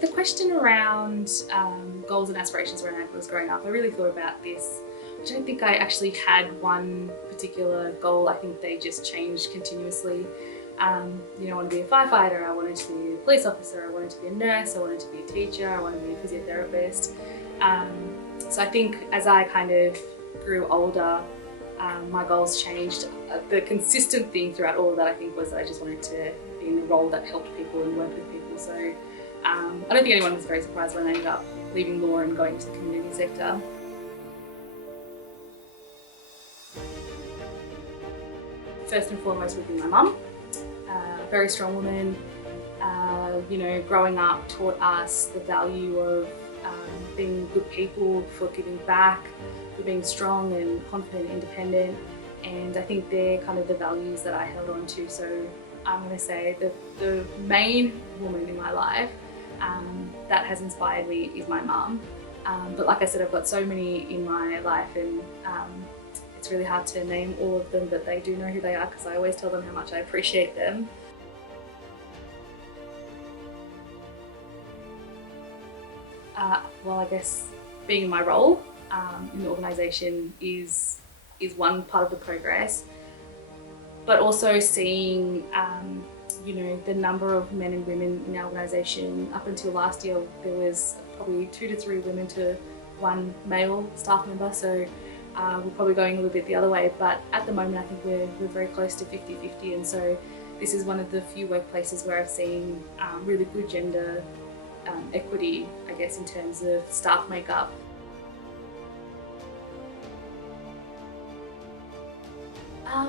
The question around goals and aspirations when I was growing up, I really thought about this. I don't think I actually had one particular goal. I think they just changed continuously. I wanted to be a firefighter, I wanted to be a police officer, I wanted to be a nurse, I wanted to be a teacher, I wanted to be a physiotherapist. So I think as I kind of grew older, my goals changed. The consistent thing throughout all of that, I think, was that I just wanted to be in a role that helped people and work with people. So I don't think anyone was very surprised when I ended up leaving law and going into the community sector. First and foremost would be my mum, a very strong woman. Growing up taught us the value of being good people, for giving back, for being strong and confident and independent. And I think they're kind of the values that I held on to. So I'm going to say that the main woman in my life that has inspired me is my mum. But like I said, I've got so many in my life, and it's really hard to name all of them, but they do know who they are because I always tell them how much I appreciate them. Well, I guess being in my role in the organisation is one part of the progress, but also seeing the number of men and women in our organisation. Up until last year, there was probably 2 to 3 women to 1 male staff member, so we're probably going a little bit the other way, but at the moment I think we're very close to 50-50, and so this is one of the few workplaces where I've seen really good gender equity, I guess, in terms of staff makeup.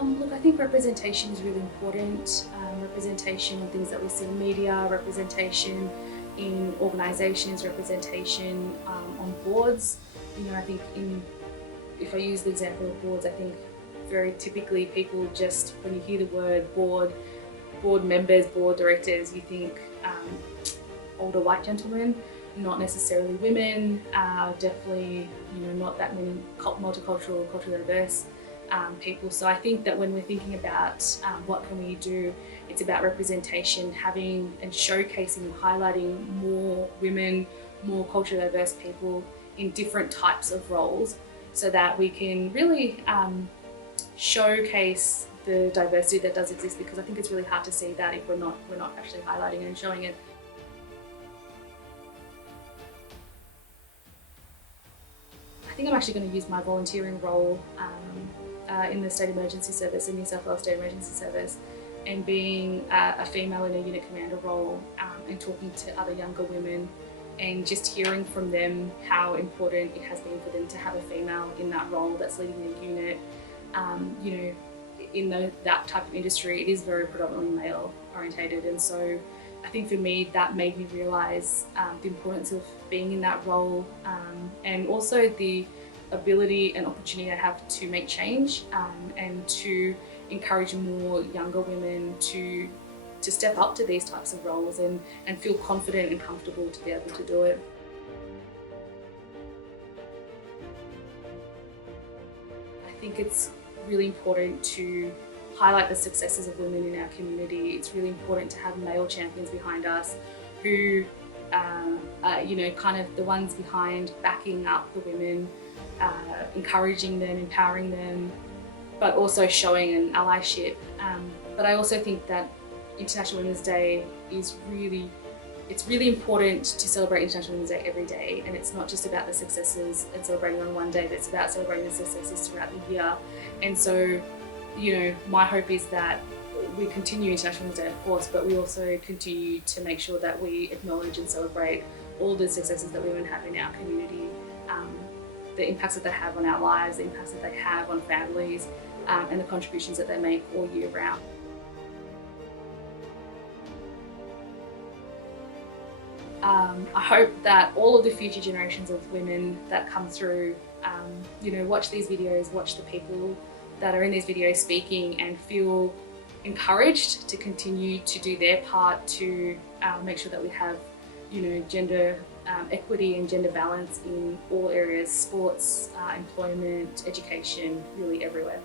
Look, I think representation is really important. Representation in things that we see in media, representation in organisations, representation on boards. I think if I use the example of boards, I think very typically people just, when you hear the word board members, board directors, you think older white gentlemen, not necessarily women, definitely not that many multicultural, culturally diverse people. So I think that when we're thinking about what can we do, it's about representation, having and showcasing and highlighting more women, more culturally diverse people in different types of roles, so that we can really showcase the diversity that does exist, because I think it's really hard to see that if we're not actually highlighting and showing it. I think I'm actually going to use my volunteering role in the State Emergency Service, the New South Wales State Emergency Service, and being a female in a unit commander role, and talking to other younger women and just hearing from them how important it has been for them to have a female in that role that's leading the unit. In that type of industry, it is very predominantly male orientated, and so I think for me that made me realise the importance of being in that role, and also the ability and opportunity I have to make change, and to encourage more younger women to step up to these types of roles and feel confident and comfortable to be able to do it. I think it's really important to highlight the successes of women in our community. It's really important to have male champions behind us who kind of the ones behind backing up the women, encouraging them, empowering them, but also showing an allyship. But I also think that International Women's Day is really important to celebrate International Women's Day every day, and it's not just about the successes and celebrating on one day, but it's about celebrating the successes throughout the year. And so, my hope is that we continue International Women's Day, of course, but we also continue to make sure that we acknowledge and celebrate all the successes that women have in our community, the impacts that they have on our lives, the impacts that they have on families, and the contributions that they make all year round. I hope that all of the future generations of women that come through, watch these videos, watch the people that are in these videos speaking, and feel encouraged to continue to do their part to make sure that we have, gender equity and gender balance in all areas: sports, employment, education, really everywhere.